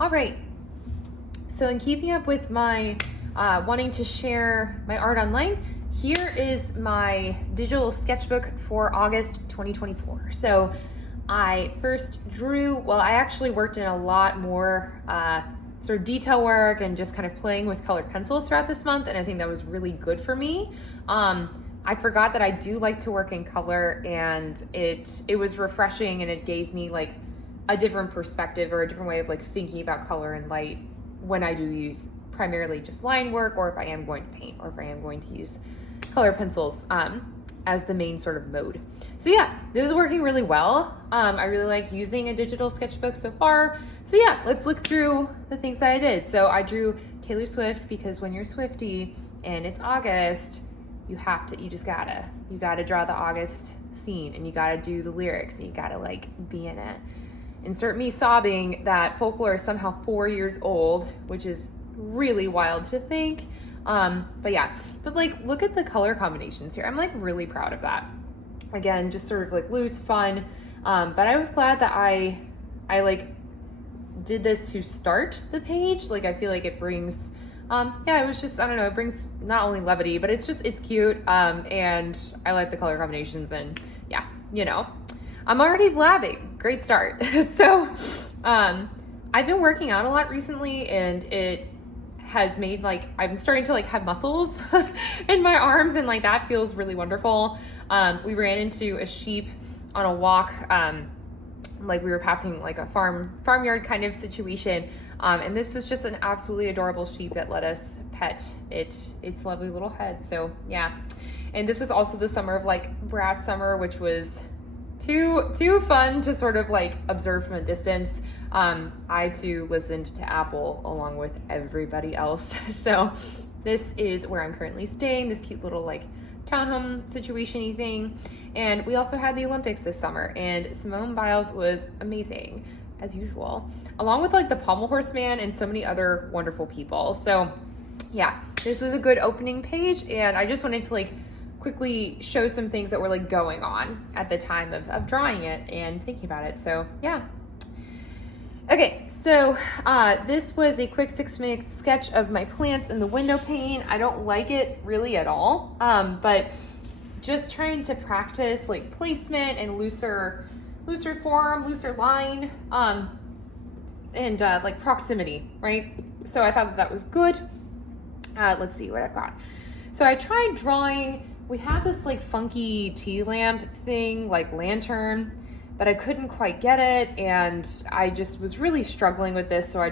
All right, so in keeping up with my wanting to share my art online, here is my digital sketchbook for August 2024. So I first drew, well, I actually worked in a lot more sort of detail work and just kind of playing with colored pencils throughout this month, and I think that was really good for me. I forgot that I do like to work in color, and it was refreshing, and it gave me like a different perspective or a different way of like thinking about color and light when I do use primarily just line work, or if I am going to paint, or if I am going to use color pencils as the main sort of mode. So yeah, this is working really well. I really like using a digital sketchbook so far. So yeah, let's look through the things that I did. So I drew Taylor Swift, because when you're Swiftie and it's August, you just gotta draw the August scene, and you gotta do the lyrics, and you gotta like be in it. Insert me sobbing that Folklore is somehow 4 years old, which is really wild to think. But yeah, but like, look at the color combinations here. I'm like really proud of that. Again, just sort of like loose, fun. But I was glad that I like did this to start the page. Like, I feel like it brings, it was just, I don't know, it brings not only levity, but it's cute. And I like the color combinations, and yeah, you know, I'm already blabbing. Great start. So, I've been working out a lot recently, and it has made like, I'm starting to like have muscles in my arms, and like that feels really wonderful. We ran into a sheep on a walk, like we were passing like a farmyard kind of situation. And this was just an absolutely adorable sheep that let us pet its lovely little head. So yeah. And this was also the summer of like Brat Summer, which was too fun to sort of like observe from a distance. I too listened to Apple along with everybody else. So this is where I'm currently staying, this cute little like townhome situation-y thing. And we also had the Olympics this summer, and Simone Biles was amazing as usual, along with like the Pommel Horseman and so many other wonderful people. So yeah, this was a good opening page, and I just wanted to like quickly show some things that were like going on at the time of drawing it and thinking about it. So yeah. Okay, so this was a quick 6-minute sketch of my plants in the window pane. I don't like it really at all, but just trying to practice like placement and looser form, looser line, and like proximity, right? So I thought that was good. Let's see what I've got. So I tried drawing, we have this like funky tea lamp thing, like lantern, but I couldn't quite get it, and I just was really struggling with this, so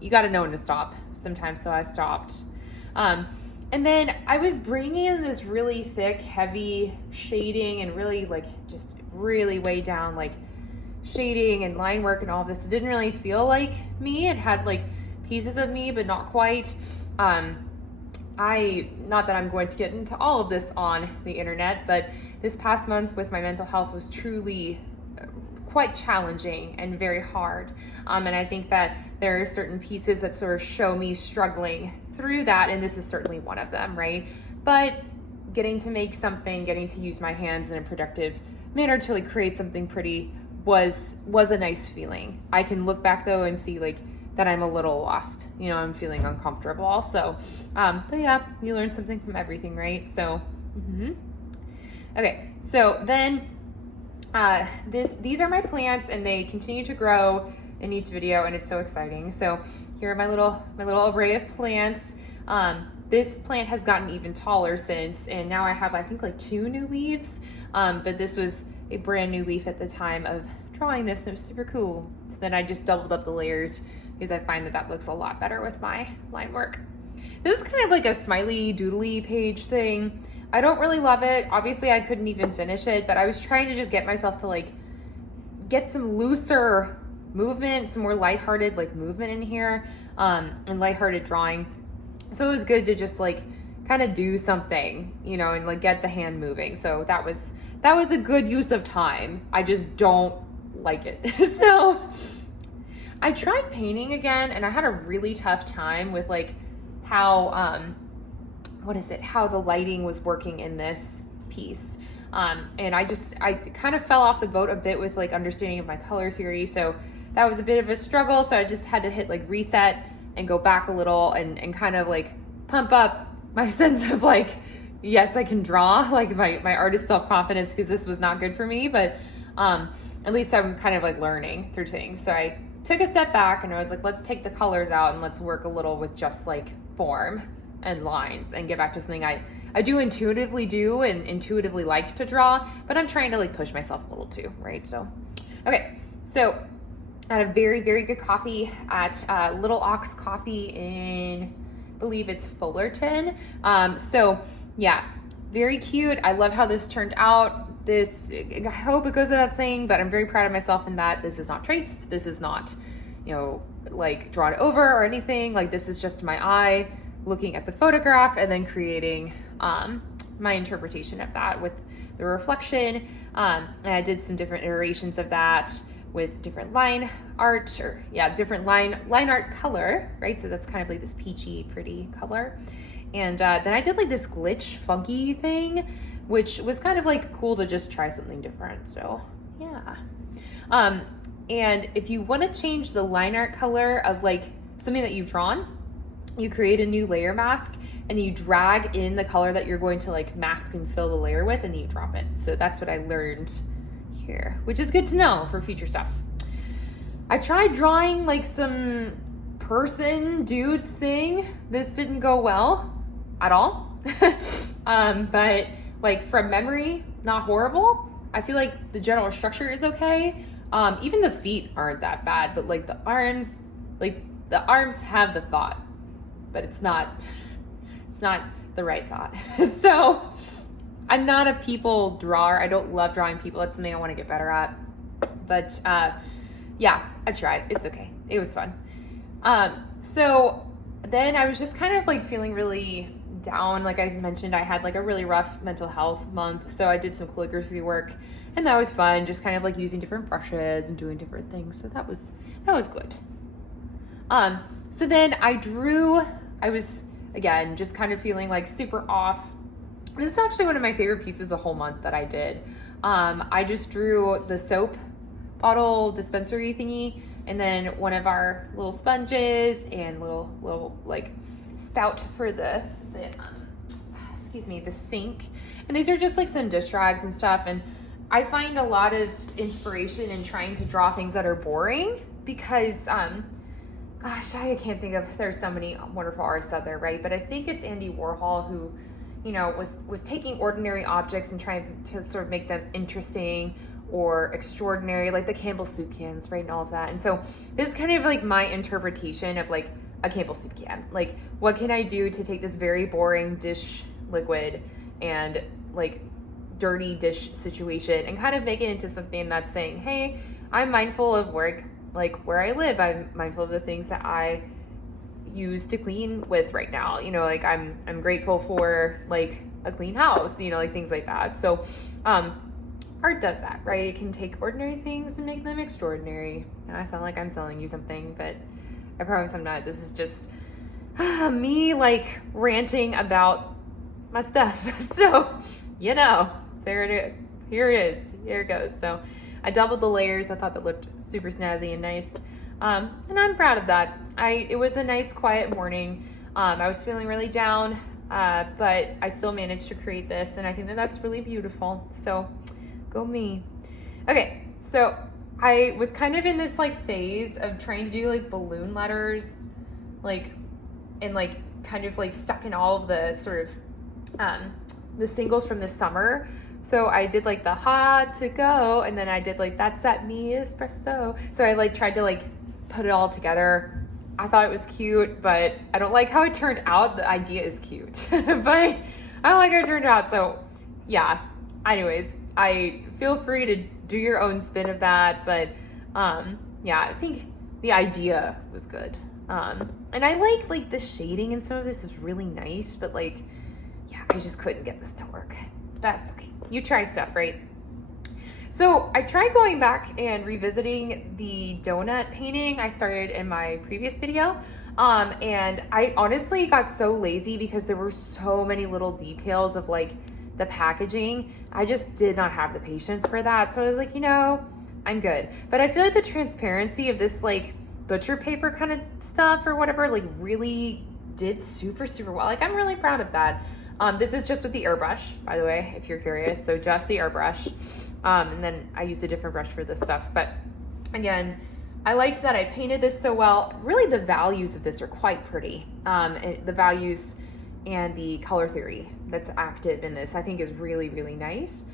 you gotta know when to stop sometimes, so I stopped. And then I was bringing in this really thick, heavy shading, and really like, just really way down, like shading and line work and all of this. It didn't really feel like me. It had like pieces of me, but not quite. Not that I'm going to get into all of this on the internet, but this past month with my mental health was truly quite challenging and very hard. And I think that there are certain pieces that sort of show me struggling through that, and this is certainly one of them, right? But getting to make something, getting to use my hands in a productive manner to like create something pretty was a nice feeling. I can look back though and see like that I'm a little lost, you know, I'm feeling uncomfortable also. But yeah, you learn something from everything, right? So, Okay, so then these are my plants, and they continue to grow in each video, and it's so exciting. So here are my little array of plants. This plant has gotten even taller since, and now I have, I think, like 2 new leaves. But this was a brand new leaf at the time of drawing this, and it was super cool. So then I just doubled up the layers because I find that looks a lot better with my line work. This is kind of like a smiley doodly page thing. I don't really love it. Obviously, I couldn't even finish it, but I was trying to just get myself to like get some looser movement, some more lighthearted like movement in here, and lighthearted drawing. So it was good to just like kind of do something, you know, and like get the hand moving. So that was a good use of time. I just don't like it. So I tried painting again, and I had a really tough time with like how how the lighting was working in this piece. And I kind of fell off the boat a bit with like understanding of my color theory. So that was a bit of a struggle. So I just had to hit like reset and go back a little and kind of like pump up my sense of like, yes, I can draw, like my artist self-confidence, because this was not good for me, but at least I'm kind of like learning through things. So I took a step back and I was like, let's take the colors out and let's work a little with just like form and lines and get back to something I do intuitively do and intuitively like to draw, but I'm trying to like push myself a little too, right? So, okay. So I had a very, very good coffee at Little Ox Coffee in, I believe it's Fullerton. So yeah, very cute. I love how this turned out. This, I hope it goes without saying, but I'm very proud of myself in that this is not traced. This is not, you know, like drawn over or anything. Like this is just my eye looking at the photograph and then creating my interpretation of that with the reflection. And I did some different iterations of that with different line art, or yeah, different line art color, right? So that's kind of like this peachy, pretty color. And then I did like this glitch funky thing, which was kind of like cool to just try something different. So yeah. And if you want to change the line art color of like something that you've drawn, you create a new layer mask and you drag in the color that you're going to like mask and fill the layer with, and then you drop it. So that's what I learned here, which is good to know for future stuff. I tried drawing like some person dude thing. This didn't go well at all. But like from memory, not horrible. I feel like the general structure is okay. Even the feet aren't that bad, but like the arms have the thought, but it's not the right thought. So I'm not a people drawer. I don't love drawing people. That's something I want to get better at. But yeah, I tried. It's okay. It was fun. So then I was just kind of like feeling really down. Like I mentioned, I had like a really rough mental health month. So I did some calligraphy work and that was fun. Just kind of like using different brushes and doing different things. So that was good. So then I was again, just kind of feeling like super off. This is actually one of my favorite pieces the whole month that I did. I just drew the soap bottle dispensary thingy, and then one of our little sponges and little like spout for the sink. And these are just like some dish rags and stuff. And I find a lot of inspiration in trying to draw things that are boring because, gosh, I can't think of, there's so many wonderful artists out there, right? But I think it's Andy Warhol who, you know, was taking ordinary objects and trying to sort of make them interesting or extraordinary, like the Campbell soup cans, right? And all of that. And so this is kind of like my interpretation of like a Campbell soup can. Like, what can I do to take this very boring dish liquid and like dirty dish situation and kind of make it into something that's saying, hey, I'm mindful of where I live. I'm mindful of the things that I use to clean with right now. You know, like I'm grateful for like a clean house, you know, like things like that. So art does that, right? It can take ordinary things and make them extraordinary. I sound like I'm selling you something, but I promise I'm not. This is just me like ranting about my stuff. So, you know, there it is. Here it is. Here it goes. So I doubled the layers. I thought that looked super snazzy and nice. And I'm proud of that. It was a nice quiet morning. I was feeling really down, but I still managed to create this, and I think that that's really beautiful. So go me. Okay, so I was kind of in this like phase of trying to do like balloon letters, like, and like kind of like stuck in all of the sort of the singles from this summer. So I did like the hot to go, and then I did like that's that me espresso. So I like tried to like put it all together. I thought it was cute, but I don't like how it turned out. The idea is cute, but I don't like how it turned out. So yeah, anyways, I feel free to do your own spin of that. But yeah, I think the idea was good. And I like the shading and some of this is really nice, but like, yeah, I just couldn't get this to work. That's okay. You try stuff, right? So I tried going back and revisiting the donut painting I started in my previous video. And I honestly got so lazy because there were so many little details of like the packaging. I just did not have the patience for that. So I was like, you know, I'm good. But I feel like the transparency of this like butcher paper kind of stuff or whatever, like really did super, super well. Like I'm really proud of that. This is just with the airbrush, by the way, if you're curious. So just the airbrush. And then I used a different brush for this stuff. But again, I liked that I painted this so well. Really the values of this are quite pretty. The values and the color theory that's active in this I think is really, really nice.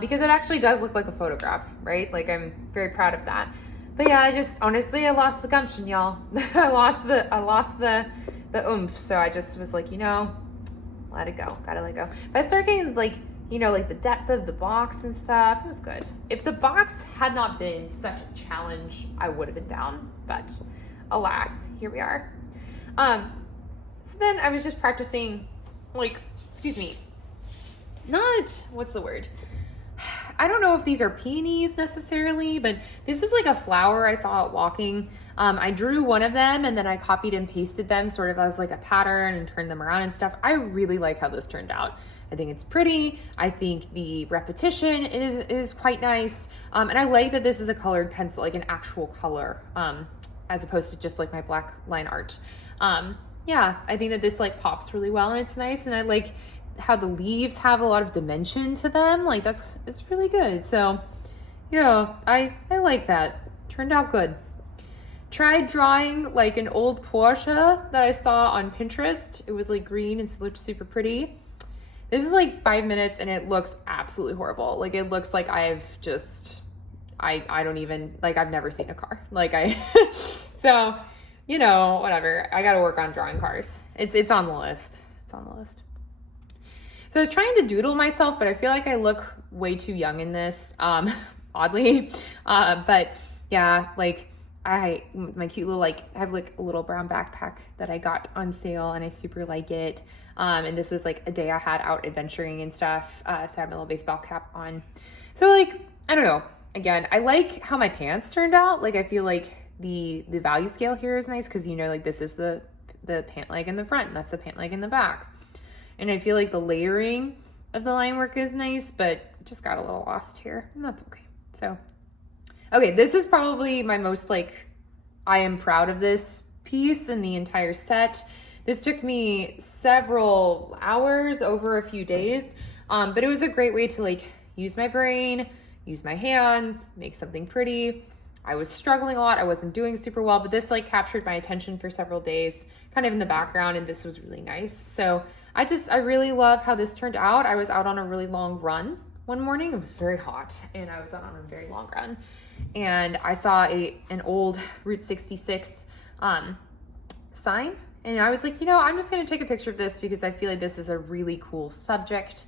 Because it actually does look like a photograph, right? Like I'm very proud of that. But yeah, honestly, I lost the gumption, y'all. I lost the oomph. So I just was like, let it go, gotta let it go. But I started getting like, like the depth of the box and stuff. It was good. If the box had not been such a challenge, I would have been down, but alas, here we are. So then I was just practicing what's the word? I don't know if these are peonies necessarily, but this is like a flower I saw out walking. I drew one of them and then I copied and pasted them sort of as like a pattern and turned them around and stuff. I really like how this turned out. I think it's pretty. I think the repetition is quite nice. And I like that this is a colored pencil, like an actual color, as opposed to just like my black line art. Yeah, I think that this like pops really well and it's nice. And I like how the leaves have a lot of dimension to them. Like it's really good. So, I like that. Turned out good. Tried drawing like an old Porsche that I saw on Pinterest. It was like green and it looked super pretty. This is like 5 minutes and it looks absolutely horrible. Like it looks like I don't even, like I've never seen a car. Like so, whatever. I got to work on drawing cars. It's on the list. It's on the list. So I was trying to doodle myself, but I feel like I look way too young in this, oddly. But yeah, like my cute little, I have like a little brown backpack that I got on sale and I super like it. And this was like a day I had out adventuring and stuff. So I have my little baseball cap on. So like, I don't know. Again, I like how my pants turned out. Like I feel like the value scale here is nice because like this is the pant leg in the front and that's the pant leg in the back. And I feel like the layering of the line work is nice, but just got a little lost here and that's okay. So, okay, this is probably my most I am proud of this piece in the entire set. This took me several hours over a few days, but it was a great way to use my brain, use my hands, make something pretty. I was struggling a lot. I wasn't doing super well, but this captured my attention for several days, kind of in the background, and this was really nice. So I really love how this turned out. I was out on a really long run one morning. It was very hot, and I was out on a very long run. And I saw an old Route 66 sign, and I was like, I'm just going to take a picture of this because I feel like this is a really cool subject.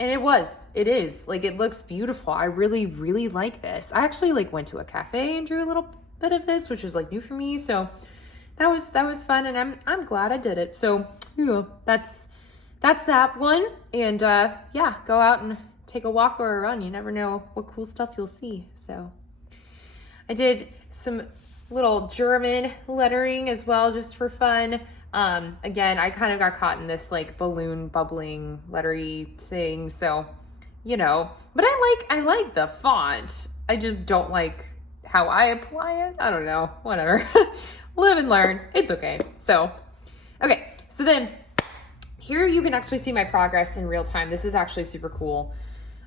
And it is it looks beautiful. I really, really like this. I actually went to a cafe and drew a little bit of this, which was new for me. So that was fun, and I'm glad I did it. So that's that one. And yeah, go out and take a walk or a run. You never know what cool stuff you'll see. So I did some little German lettering as well, just for fun. Again, I kind of got caught in this balloon bubbling lettery thing. So, but I like the font. I just don't like how I apply it. I don't know, whatever. Live and learn. It's okay. So, okay. So then here you can actually see my progress in real time. This is actually super cool.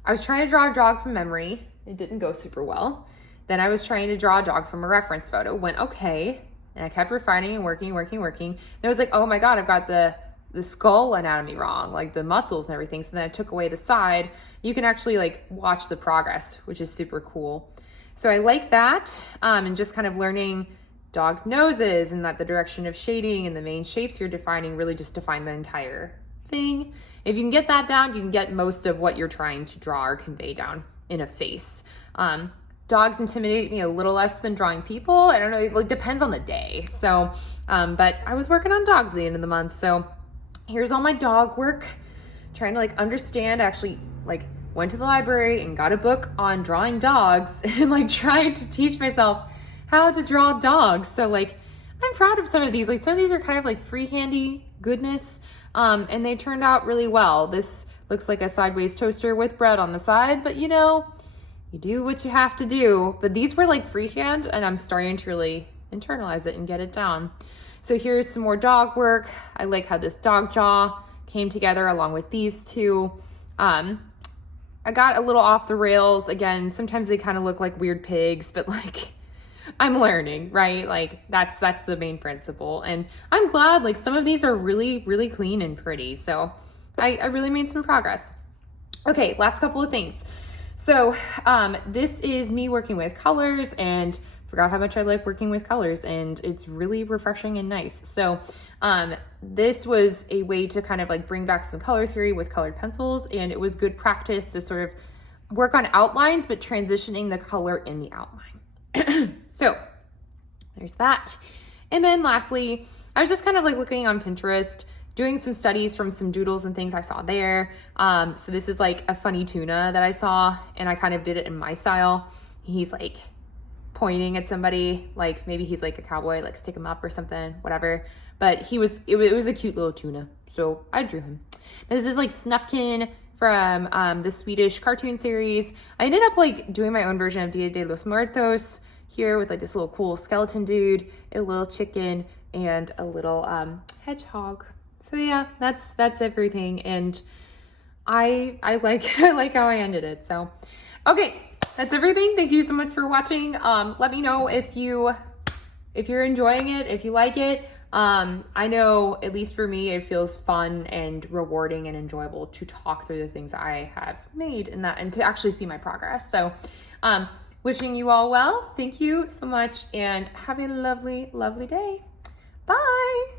I was trying to draw a dog from memory. It didn't go super well. Then I was trying to draw a dog from a reference photo. Went okay. And I kept refining and working. Then I was like, oh my God, I've got the skull anatomy wrong, the muscles and everything. So then I took away the side. You can actually watch the progress, which is super cool. So I like that. And just kind of learning dog noses and that the direction of shading and the main shapes you're defining really just define the entire thing. If you can get that down, you can get most of what you're trying to draw or convey down in a face. Dogs intimidate me a little less than drawing people. I don't know, it depends on the day. So, but I was working on dogs at the end of the month. So here's all my dog work, trying to understand. I actually went to the library and got a book on drawing dogs and trying to teach myself how to draw dogs. So I'm proud of some of these. Some of these are kind of freehandy goodness. And they turned out really well. This looks like a sideways toaster with bread on the side, but you do what you have to do. But these were like freehand, and I'm starting to really internalize it and get it down. So here's some more dog work. I like how this dog jaw came together along with these two. I got a little off the rails. Again, sometimes they kind of look like weird pigs, but like I'm learning, right? Like that's the main principle. And I'm glad like some of these are really, really clean and pretty. So I really made some progress. Okay, last couple of things. So this is me working with colors, and forgot how much I like working with colors, and it's really refreshing and nice. So this was a way to kind of like bring back some color theory with colored pencils, and it was good practice to sort of work on outlines, but transitioning the color in the outline. So there's that. And then lastly, I was just kind of like looking on Pinterest, doing some studies from some doodles and things I saw there. So this is like a funny tuna that I saw, and I kind of did it in my style. He's like pointing at somebody, like maybe he's like a cowboy, like stick him up or something, whatever. But it was a cute little tuna, so I drew him. This is like Snufkin from the Swedish cartoon series. I ended up like doing my own version of Dia de los Muertos here with like this little cool skeleton dude, a little chicken, and a little hedgehog. So yeah, that's everything, and I like I like how I ended it. So okay, that's everything. Thank you so much for watching. Let me know if you're enjoying it, if you like it. I know, at least for me, it feels fun and rewarding and enjoyable to talk through the things I have made and to actually see my progress. So wishing you all well. Thank you so much, and have a lovely, lovely day. Bye.